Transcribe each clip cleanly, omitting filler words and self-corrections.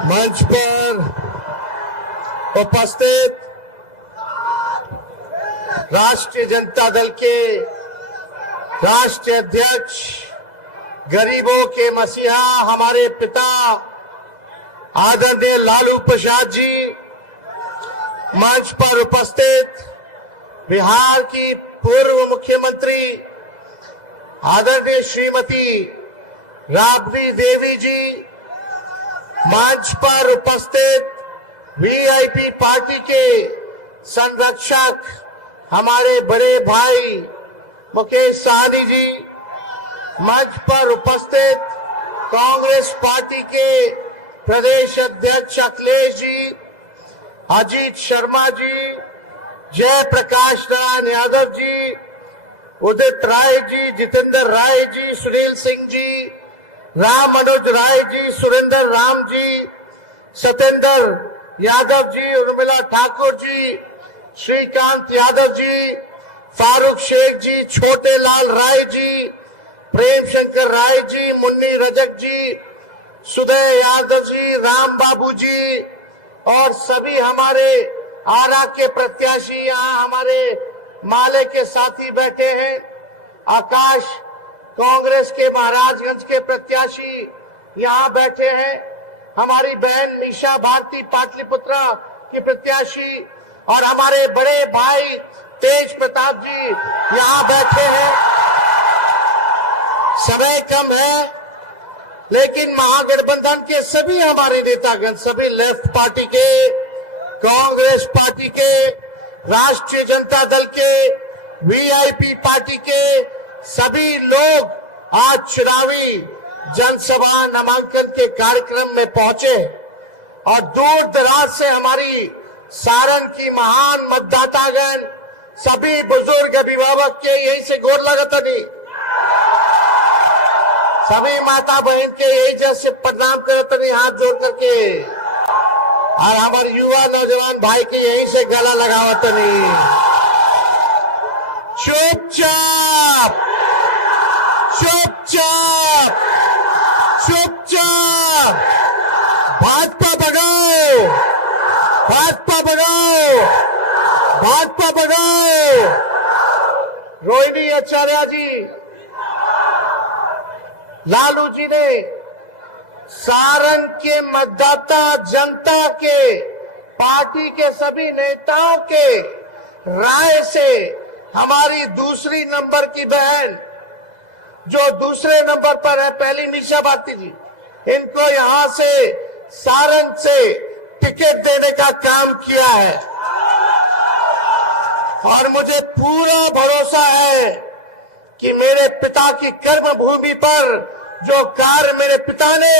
मंच पर उपस्थित राष्ट्रीय जनता दल के राष्ट्रीय अध्यक्ष, गरीबों के मसीहा हमारे पिता आदरणीय लालू प्रसाद जी, मंच पर उपस्थित बिहार की पूर्व मुख्यमंत्री आदरणीय श्रीमती राबड़ी देवी जी, मंच पर उपस्थित वीआईपी पार्टी के संरक्षक हमारे बड़े भाई मुकेश सहनी जी, मंच पर उपस्थित कांग्रेस पार्टी के प्रदेश अध्यक्ष अखिलेश जी, अजीत शर्मा जी, जयप्रकाश नारायण यादव जी, उदित राय जी, जितेंद्र राय जी, सुनील सिंह जी, राम मनोज राय जी, सुरेंद्र राम जी, सत्येंद्र यादव जी, उर्मिला ठाकुर जी, श्रीकांत यादव जी, फारूक शेख जी, छोटे लाल राय जी, प्रेम शंकर राय जी, मुन्नी रजक जी, सुदय यादव जी, राम बाबू जी और सभी हमारे आरा के प्रत्याशी यहाँ हमारे माले के साथी बैठे हैं। आकाश कांग्रेस के महाराजगंज के प्रत्याशी यहाँ बैठे हैं। हमारी बहन मीशा भारती पाटलिपुत्रा की प्रत्याशी और हमारे बड़े भाई तेज प्रताप जी यहाँ बैठे हैं। समय कम है, लेकिन महागठबंधन के सभी हमारे नेतागण, सभी लेफ्ट पार्टी के, कांग्रेस पार्टी के, राष्ट्रीय जनता दल के, वीआईपी पार्टी के सभी लोग आज चुनावी जनसभा नामांकन के कार्यक्रम में पहुंचे और दूर दराज से हमारी सारण की महान मतदातागण, सभी बुजुर्ग अभिभावक के यही से गोर लगता नहीं, सभी माता बहन के यही जैसे प्रणाम करते नहीं हाथ जोड़ करके, और हमारे युवा नौजवान भाई के यहीं से गला लगावत नहीं। चुपचाप चुपचाप चुपचाप भाजपा भगाओ, भाजपा भगाओ, भाजपा भगाओ। रोहिणी आचार्य जी, लालू जी ने सारण के मतदाता जनता के, पार्टी के सभी नेताओं के राय से हमारी दूसरी नंबर की बहन जो दूसरे नंबर पर है, पहली मीशा भारती जी, इनको यहां से सारण से टिकट देने का काम किया है और मुझे पूरा भरोसा है कि मेरे पिता की कर्म भूमि पर जो कार्य मेरे पिता ने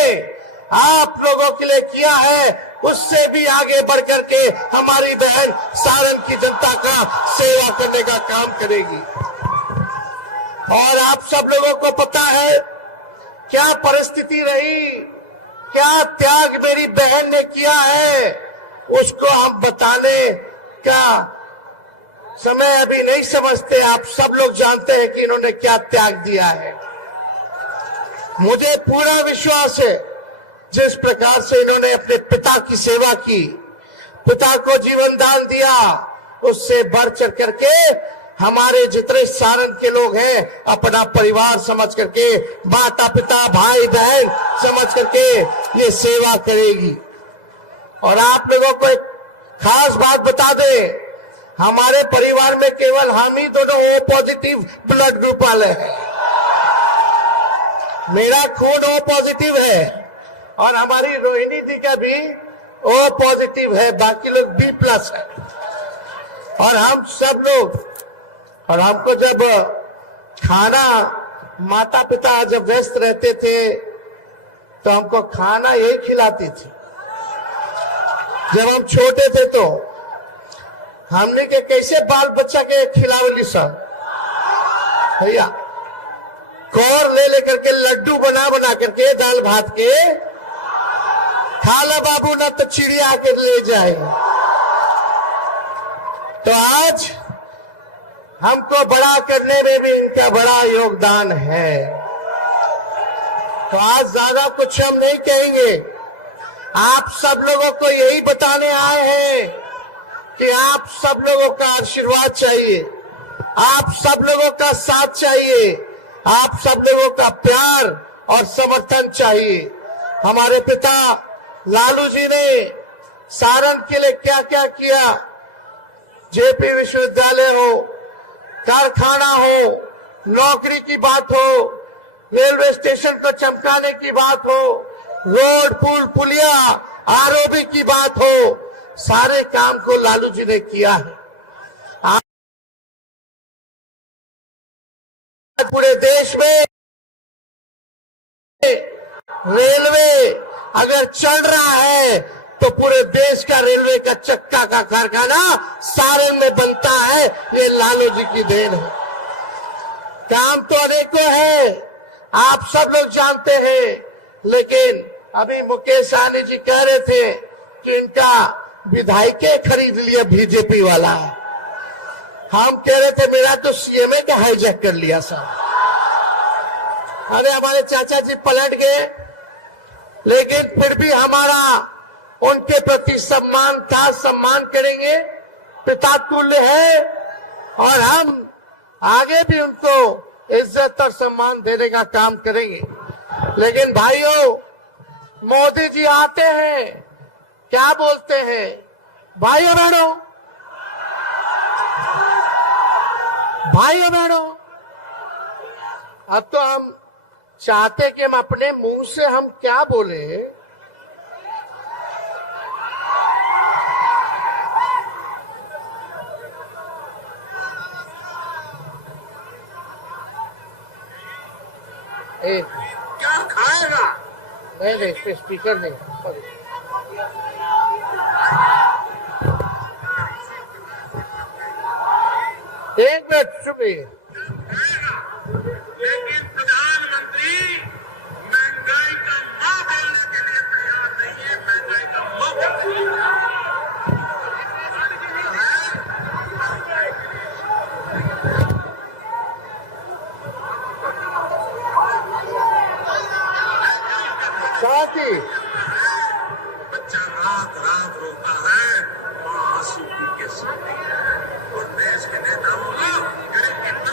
आप लोगों के लिए किया है, उससे भी आगे बढ़ करके हमारी बहन सारण की जनता का सेवा करने का काम करेगी। और आप सब लोगों को पता है क्या परिस्थिति रही, क्या त्याग मेरी बहन ने किया है, उसको हम बताने का समय अभी नहीं समझते। आप सब लोग जानते हैं कि इन्होंने क्या त्याग दिया है। मुझे पूरा विश्वास है जिस प्रकार से इन्होंने अपने पिता की सेवा की, पिता को जीवन दान दिया, उससे बढ़ चढ़ करके हमारे जितने सारण के लोग हैं अपना परिवार समझ करके, माता पिता भाई बहन समझ करके ये सेवा करेगी। और आप लोगों को एक खास बात बता दें, हमारे परिवार में केवल हम ही दोनों ओ पॉजिटिव ब्लड ग्रुप वाले हैं। मेरा खून ओ पॉजिटिव है और हमारी रोहिणी दी का भी ओ पॉजिटिव है, बाकी लोग बी प्लस है। और हम सब लोग, और हमको जब खाना, माता पिता जब व्यस्त रहते थे तो हमको खाना यही खिलाती थी। जब हम छोटे थे तो हमने के कैसे बाल बच्चा के खिलावली सब भैया, कौर ले लेकर के लड्डू बना बना करके दाल भात के खाला बाबू ना तो चिड़िया के ले जाए। तो आज हमको बड़ा करने में भी इनका बड़ा योगदान है। तो आज ज्यादा कुछ हम नहीं कहेंगे, आप सब लोगों को यही बताने आए हैं कि आप सब लोगों का आशीर्वाद चाहिए, आप सब लोगों का साथ चाहिए, आप सब लोगों का प्यार और समर्थन चाहिए। हमारे पिता लालू जी ने सारण के लिए क्या क्या किया, जेपी विश्वविद्यालय हो, कारखाना हो, नौकरी की बात हो, रेलवे स्टेशन को चमकाने की बात हो, रोड पुल पुलिया आरओबी की बात हो, सारे काम को लालू जी ने किया है। आज पूरे देश में रेलवे अगर चल रहा है तो पूरे देश का रेलवे का चक्का का कारखाना सारण में बनता है, ये लालू जी की देन है। काम तो अनेकों है, आप सब लोग जानते हैं, लेकिन अभी मुकेश सहनी जी कह रहे थे कि इनका विधायके खरीद लिया बीजेपी वाला। हम कह रहे थे मेरा तो सीएमए का हाईजैक कर लिया सर। अरे हमारे चाचा जी पलट गए, लेकिन फिर भी हमारा उनके प्रति सम्मान था, सम्मान करेंगे, पिता तुल्य है, और हम आगे भी उनको इज्जत और सम्मान देने का काम करेंगे। लेकिन भाइयों, मोदी जी आते हैं, क्या बोलते हैं, भाइयों बहनों, भाइयों बहनों, अब तो हम चाहते कि हम अपने मुंह से हम क्या बोले, क्या खाएगा? नहीं, इस पे स्पीकर नहीं, सॉरी। एक मिनट चुपिए। लेकिन प्रधानमंत्री महंगाई का मां बोलने के लिए तैयार नहीं है, महंगाई का मां बोलने के लिए। शांति। बच्चा रात रात रोता है, मां आंसू पी के सोती है, और देश के नेताओं को गरीब कितना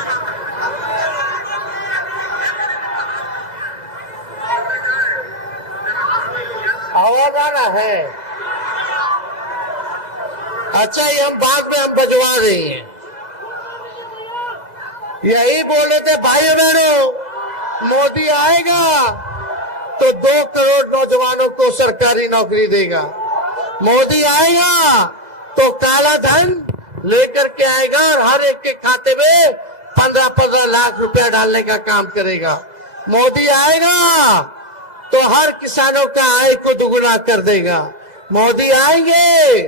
आवाज आना है। अच्छा, ये हम बाद में हम बजवा रहे हैं। यही बोले थे भाइयों बहनों, मोदी आएगा तो 2 करोड़ नौजवानों को सरकारी नौकरी देगा। मोदी आएगा तो काला धन लेकर के आएगा और हर एक के खाते में 15-15 लाख रुपया डालने का काम करेगा। मोदी आएगा तो हर किसानों का आय को दुगुना कर देगा। मोदी आएंगे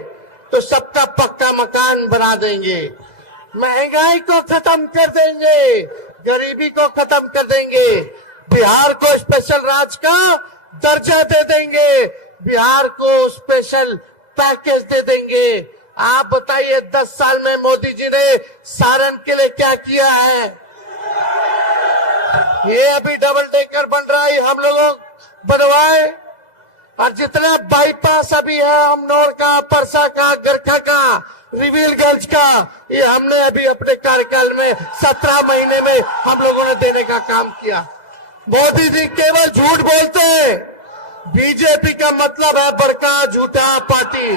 तो सबका पक्का मकान बना देंगे, महंगाई को खत्म कर देंगे, गरीबी को खत्म कर देंगे, बिहार को स्पेशल राज्य का दर्जा दे देंगे, बिहार को स्पेशल पैकेज दे देंगे। आप बताइए 10 साल में मोदी जी ने सारण के लिए क्या किया है? ये अभी डबल डेकर बन रहा है, हम लोगों बनवाए, और जितना बाईपास अभी है अमनौर का, परसा का, गरखा का, रिवीलगंज का, ये हमने अभी अपने कार्यकाल में 17 महीने में हम लोगों ने देने का काम किया। मोदी जी केवल झूठ बोलते हैं। बीजेपी का मतलब है बड़का झूठा पार्टी।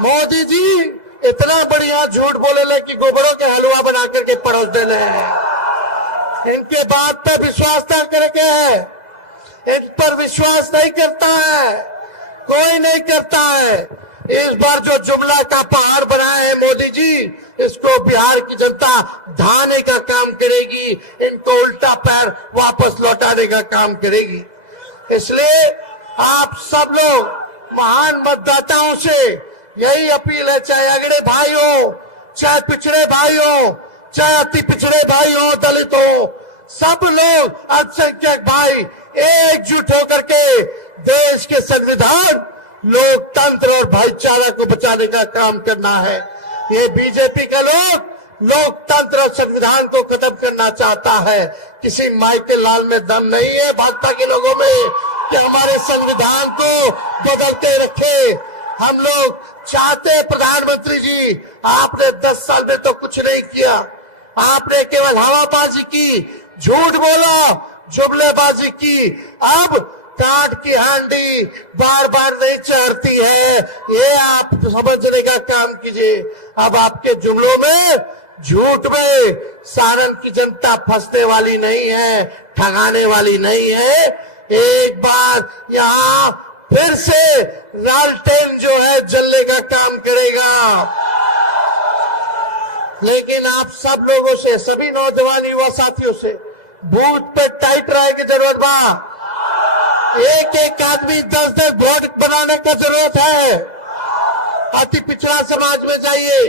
मोदी जी इतना बढ़िया झूठ बोले कि गोबरों के हलवा बना करके परोस देने हैं। इनके बात पे विश्वास न करके है, इन पर विश्वास नहीं करता है, कोई नहीं करता है। इस बार जो जुमला का पहाड़ बनाए हैं मोदी जी, इसको बिहार की जनता ढाने का काम करेगी, इनको उल्टा पैर वापस लौटाने का काम करेगी। इसलिए आप सब लोग महान मतदाताओं से यही अपील है, चाहे अगड़े भाई हो, चाहे पिछड़े भाई हो, चाहे अति पिछड़े भाई हो, दलित हो, सब लोग अल्पसंख्यक भाई एकजुट होकर के देश के संविधान, लोकतंत्र और भाईचारा को बचाने का काम करना है। ये बीजेपी का लोकतंत्र और संविधान को खत्म करना चाहता है। किसी माइकल लाल में दम नहीं है भाजपा के लोगों में, कि हमारे संविधान को बदल के रखे। हम लोग चाहते हैं प्रधानमंत्री जी, आपने 10 साल में तो कुछ नहीं किया, आपने केवल हवाबाजी की, झूठ बोला, जुमलेबाजी की। अब काट की हांडी बार बार नहीं चढ़ती है, ये आप समझने का काम कीजिए। अब आपके जुमलों में, झूठ में सारण की जनता फंसने वाली नहीं है, ठगाने वाली नहीं है। एक बार यहाँ फिर से लालटेन जो है जलने का काम करेगा। लेकिन आप सब लोगों से, सभी नौजवान युवा साथियों से बूथ पे टाइट रहने की जरूरत बा। एक एक आदमी 10-10 वोट बनाने का जरूरत है। अति पिछड़ा समाज में जाइए,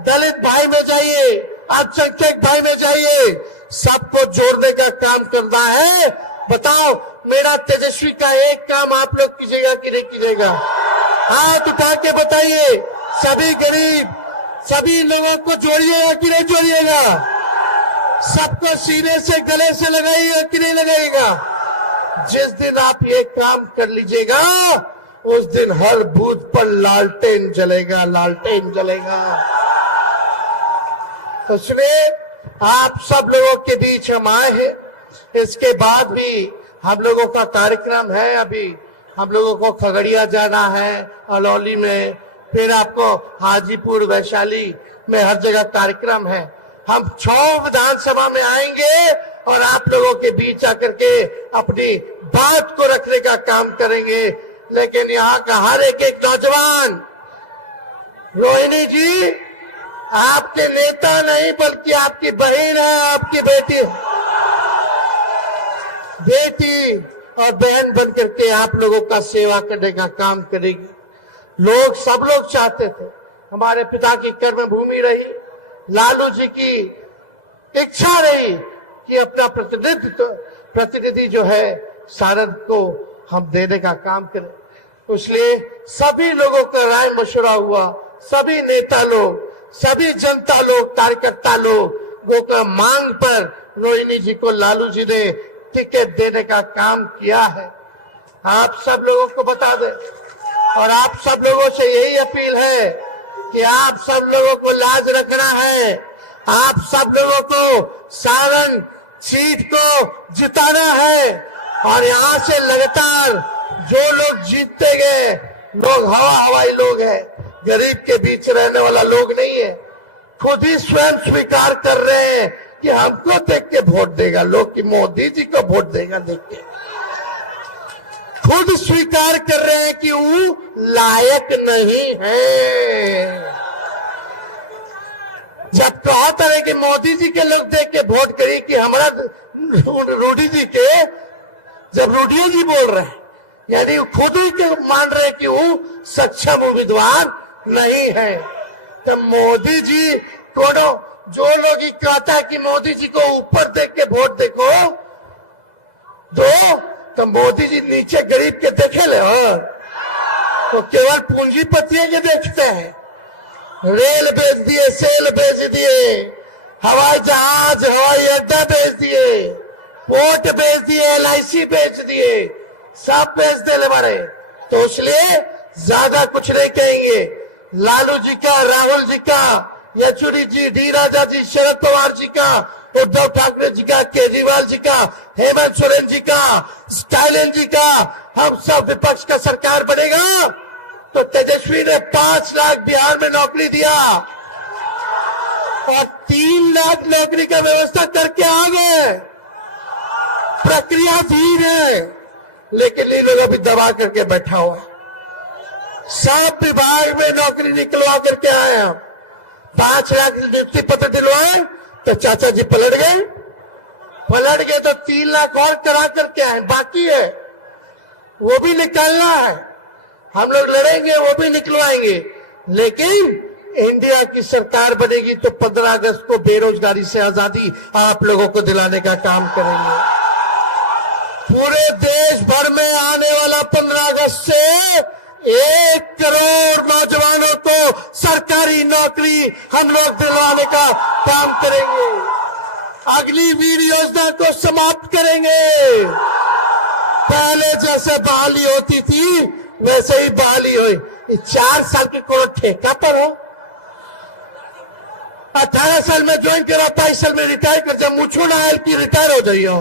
दलित भाई में जाइए, अल्पसंख्यक भाई में जाइए, सबको जोड़ने का काम करना है। बताओ, मेरा तेजस्वी का एक काम आप लोग कीजिएगा कि नहीं कीजिएगा? हाथ उठा के बताइए। सभी गरीब, सभी लोगों को जोड़िएगा कि नहीं जोड़िएगा? सबको सीने से, गले से लगाइएगा कि नहीं लगाइएगा? जिस दिन आप ये काम कर लीजिएगा, उस दिन हर बूथ पर लालटेन जलेगा, लालटेन जलेगा। तो इसलिए आप सब लोगों के बीच हम आए हैं। इसके बाद भी हम लोगों का कार्यक्रम है। अभी हम लोगों को खगड़िया जाना है, अलौली में, फिर आपको हाजीपुर, वैशाली में हर जगह कार्यक्रम है। हम 6 विधानसभा में आएंगे और आप लोगों के बीच आकर के अपनी बात को रखने का काम करेंगे। लेकिन यहाँ का हर एक नौजवान, रोहिणी जी आपके नेता नहीं बल्कि आपकी बहन है, आपकी बेटी और बहन बन करके आप लोगों का सेवा करने का काम करेगी। सब लोग चाहते थे, हमारे पिता की कर्मभूमि रही, लालू जी की इच्छा रही कि अपना प्रतिनिधि जो है सारण को हम देने का काम करें। इसलिए सभी लोगों का राय मशवरा हुआ, सभी नेता लोग, सभी जनता लोग, कार्यकर्ता लोगों का मांग पर रोहिणी जी को लालू जी ने टिकट देने का काम किया है। आप सब लोगों को बता दें और आप सब लोगों से यही अपील है कि आप सब लोगों को लाज रखना है। आप सब लोगों को सारण सीट को जिताना है और यहाँ से लगातार जो लोग जीतते गए, लोग हवाई लोग हैं, गरीब के बीच रहने वाला लोग नहीं है। खुद ही स्वयं स्वीकार कर रहे हैं कि हमको देख के वोट देगा लोग, कि मोदी जी को वोट देगा देख के। खुद स्वीकार कर रहे हैं कि वो लायक नहीं है। जब कहता है कि मोदी जी के लोग देख के वोट करिए कि हमारा रूडी जी के, जब रूडी जी बोल रहे हैं यानी खुद ही के मान रहे हैं कि वो सक्षम उम्मीदवार नहीं है। तो मोदी जी को, जो लोग कहता है कि मोदी जी को ऊपर देख के वोट देखो तो मोदी जी नीचे गरीब के देखे ले, तो केवल पूंजीपतियों के देखते हैं। रेल बेच दिए, सेल बेच दिए, हवाई जहाज, हवाई अड्डा बेच दिए, पोर्ट बेच दिए, LIC बेच दिए, सब बेच दे बारे। तो इसलिए ज्यादा कुछ नहीं कहेंगे। लालू जी का, राहुल जी का, येचुरी जी, डी राजा जी, शरद पवार जी का, उद्धव ठाकरे जी का, केजरीवाल जी का, हेमंत सोरेन जी का, स्टालिन जी का, हम सब विपक्ष का सरकार बनेगा तो तेजस्वी ने 5 लाख बिहार में नौकरी दिया और 3 लाख नौकरी का व्यवस्था करके आ गए। प्रक्रिया धीर है लेकिन ये लोग अभी दबा करके बैठा हुआ है। सब विभाग में नौकरी निकलवा करके आए हम। 5 लाख नियुक्ति पत्र दिलवाए तो चाचा जी पलट गए तो 3 लाख और करा करके आए, बाकी है वो भी निकालना है। हम लोग लड़ेंगे, वो भी निकलवाएंगे। लेकिन इंडिया की सरकार बनेगी तो 15 अगस्त को बेरोजगारी से आजादी आप लोगों को दिलाने का काम करेंगे। पूरे देश भर में आने वाला 15 अगस्त से 1 करोड़ नौजवानों को सरकारी नौकरी हम लोग दिलवाने का काम करेंगे। अगली वीर योजना को समाप्त करेंगे। पहले जैसे बहाली होती थी वैसे ही बहाली हुई। 4 साल के कोई ठेका पर हो। 18 साल में ज्वाइन करा, 22 साल में रिटायर कर, जब मुझो ना आयल की रिटायर हो जाइयो।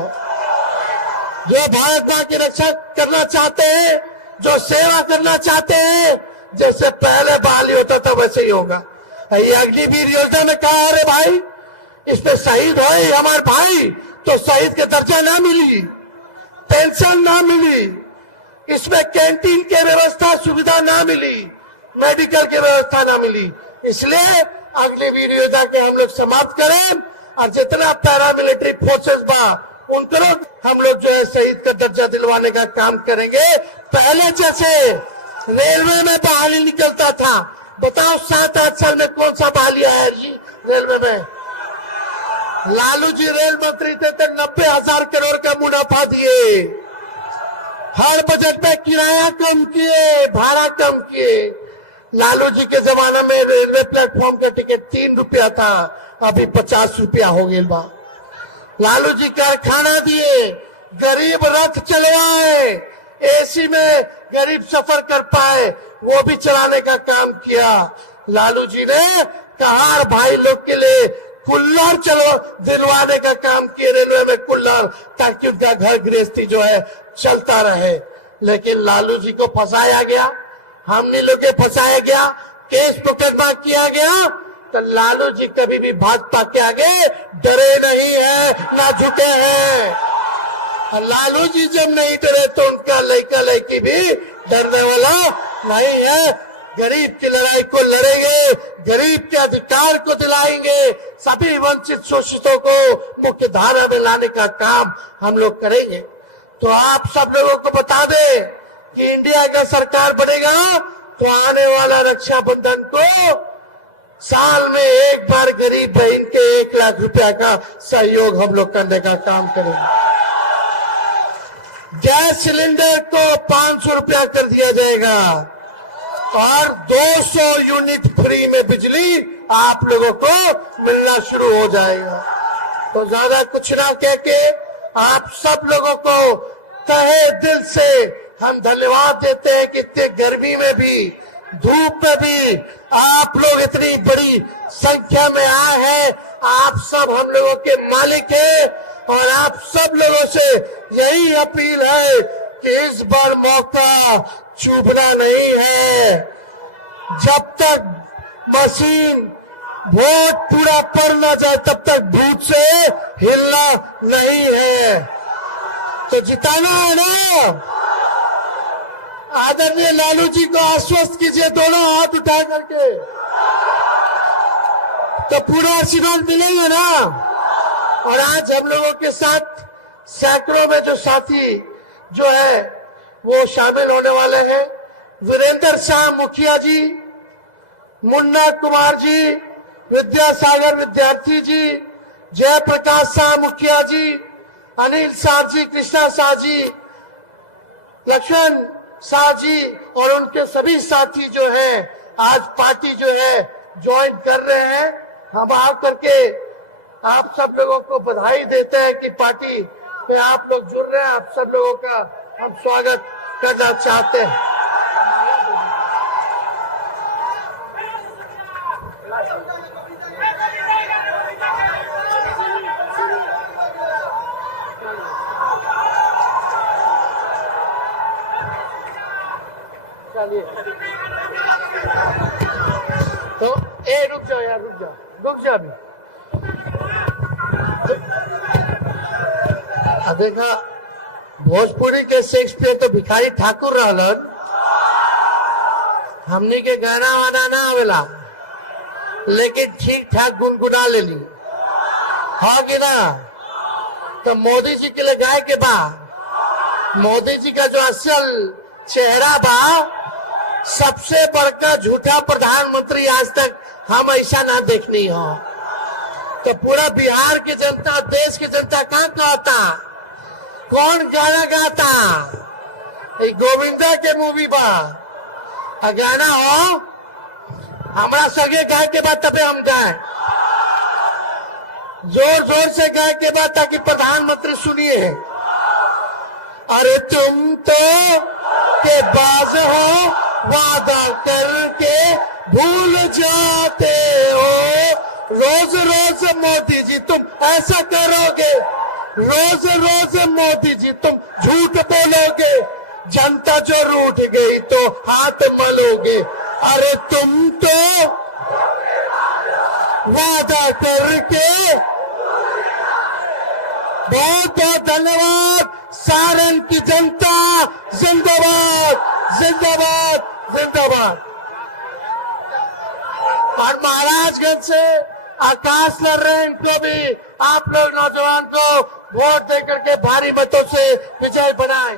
जो भारत मां की रक्षा करना चाहते हैं, जो सेवा करना चाहते हैं, जैसे पहले बहाली होता था वैसे ही होगा। ये अग्निवीर योजना में कहा, अरे भाई इसमें शहीद हो हमारे भाई तो शहीद के दर्जा ना मिली, पेंशन ना मिली, इसमें कैंटीन के व्यवस्था सुविधा ना मिली, मेडिकल की व्यवस्था ना मिली। इसलिए अग्निवीर योजना के हम लोग समाप्त करें और जितना पैरामिलिट्री फोर्सेस बा उनको हम लोग जो है शहीद का दर्जा दिलवाने का काम करेंगे। पहले जैसे रेलवे में बहाली निकलता था, बताओ 7-8 साल में कौन सा बहाली आया जी रेलवे में? लालू जी रेल मंत्री थे तो 90,000 करोड़ का मुनाफा दिए, हर बजट में किराया कम किए, भाड़ा कम किए। लालू जी के जमाने में रेलवे प्लेटफॉर्म का टिकट 3 रुपया था, अभी 50 रुपया हो गया बा। लालू जी कारखाना दिए, गरीब रथ चलवाए, एसी में गरीब सफर कर पाए, वो भी चलाने का काम किया। लालू जी ने कहार भाई लोग के लिए कुल्लर चलो दिलवाने का काम किए, रेलवे में कुल्लर, ताकि उनका घर गृहस्थी जो है चलता रहे। लेकिन लालू जी को फंसाया गया, हमने लोग फंसाया गया, केस मुकदमा किया गया। तो लालू जी कभी भी भाजपा के आगे डरे नहीं है, ना झुके हैं। और लालू जी जब नहीं डरे तो उनका लड़का लड़की भी डरने वाला नहीं है। गरीब की लड़ाई को लड़ेंगे, गरीब के अधिकार को दिलाएंगे, सभी वंचित शोषितों को मुख्य धारा में लाने का काम हम लोग करेंगे। तो आप सब लोगों को बता दें कि इंडिया का सरकार बनेगा तो आने वाला रक्षाबंधन को साल में एक बार गरीब बहन के 1 लाख रुपया का सहयोग हम लोग करने का काम करेंगे। गैस सिलेंडर को 500 रुपया कर दिया जाएगा और 200 यूनिट फ्री में बिजली आप लोगों को मिलना शुरू हो जाएगा। तो ज्यादा कुछ ना कह के आप सब लोगों को तहे दिल से हम धन्यवाद देते हैं कि इतने गर्मी में भी, धूप में भी आप लोग इतनी बड़ी संख्या में आए हैं। आप सब हम लोगों के मालिक हैं और आप सब लोगों से यही अपील है कि इस बार मौका चूकना नहीं है। जब तक मशीन वोट पूरा पड़ ना जाए तब तक भूत से हिलना नहीं है। तो जिताना है ना। आदरणीय लालू जी को आश्वस्त कीजिए दोनों हाथ उठा करके, तो पूरा आशीर्वाद मिलेगा ना। और आज हम लोगों के साथ सैकड़ों में जो साथी जो है वो शामिल होने वाले हैं। वीरेंद्र शाह मुखिया जी, मुन्ना कुमार जी, विद्यासागर विद्यार्थी जी, जयप्रकाश शाह मुखिया जी, अनिल शाह जी, कृष्णा शाह जी, लक्ष्मण शाह जी और उनके सभी साथी जो हैं आज पार्टी जो है ज्वाइन कर रहे हैं। हम आकर के आप सब लोगों को बधाई देते हैं कि पार्टी में आप लोग जुड़ रहे हैं। आप सब लोगों का हम स्वागत करना चाहते हैं। तो रुक जाओ यार, रुक जाओ अभी। देखा भोजपुरी के शेक्सपियर तो भिखारी ठाकुर रहलन, हमनी के गाना वाना ना आवेला, लेकिन ठीक ठाक गुनगुना लेली, हाँ कि ना। तो मोदी जी के लिए गाय के बा, मोदी जी का जो असल चेहरा बा, सबसे बड़का झूठा प्रधानमंत्री आज तक हम ऐसा ना देखनी हो। तो पूरा बिहार की जनता, देश की जनता कहाँ कहता, कौन गाना गाता? गोविंदा के मूवी बा गाना हो, हमारा सगे गाय के बाद तबे हम गाए, जोर जोर से गाय के बाद ताकि प्रधानमंत्री सुनिए। अरे तुम तो के बाज हो, वादा करके भूल जाते हो। रोज रोज मोदी जी तुम ऐसा करोगे, रोज रोज मोदी जी तुम झूठ बोलोगे, जनता जो रूठ गई तो हाथ मलोगे। अरे तुम तो वादा करके। बहुत बहुत धन्यवाद। सारण की जनता जिंदाबाद, जिंदाबाद, जिंदाबाद। और महाराजगंज से आकाश लड़ रहे हैं, इनको भी आप लोग नौजवान को वोट देकर के भारी मतों से विजय बनाएं।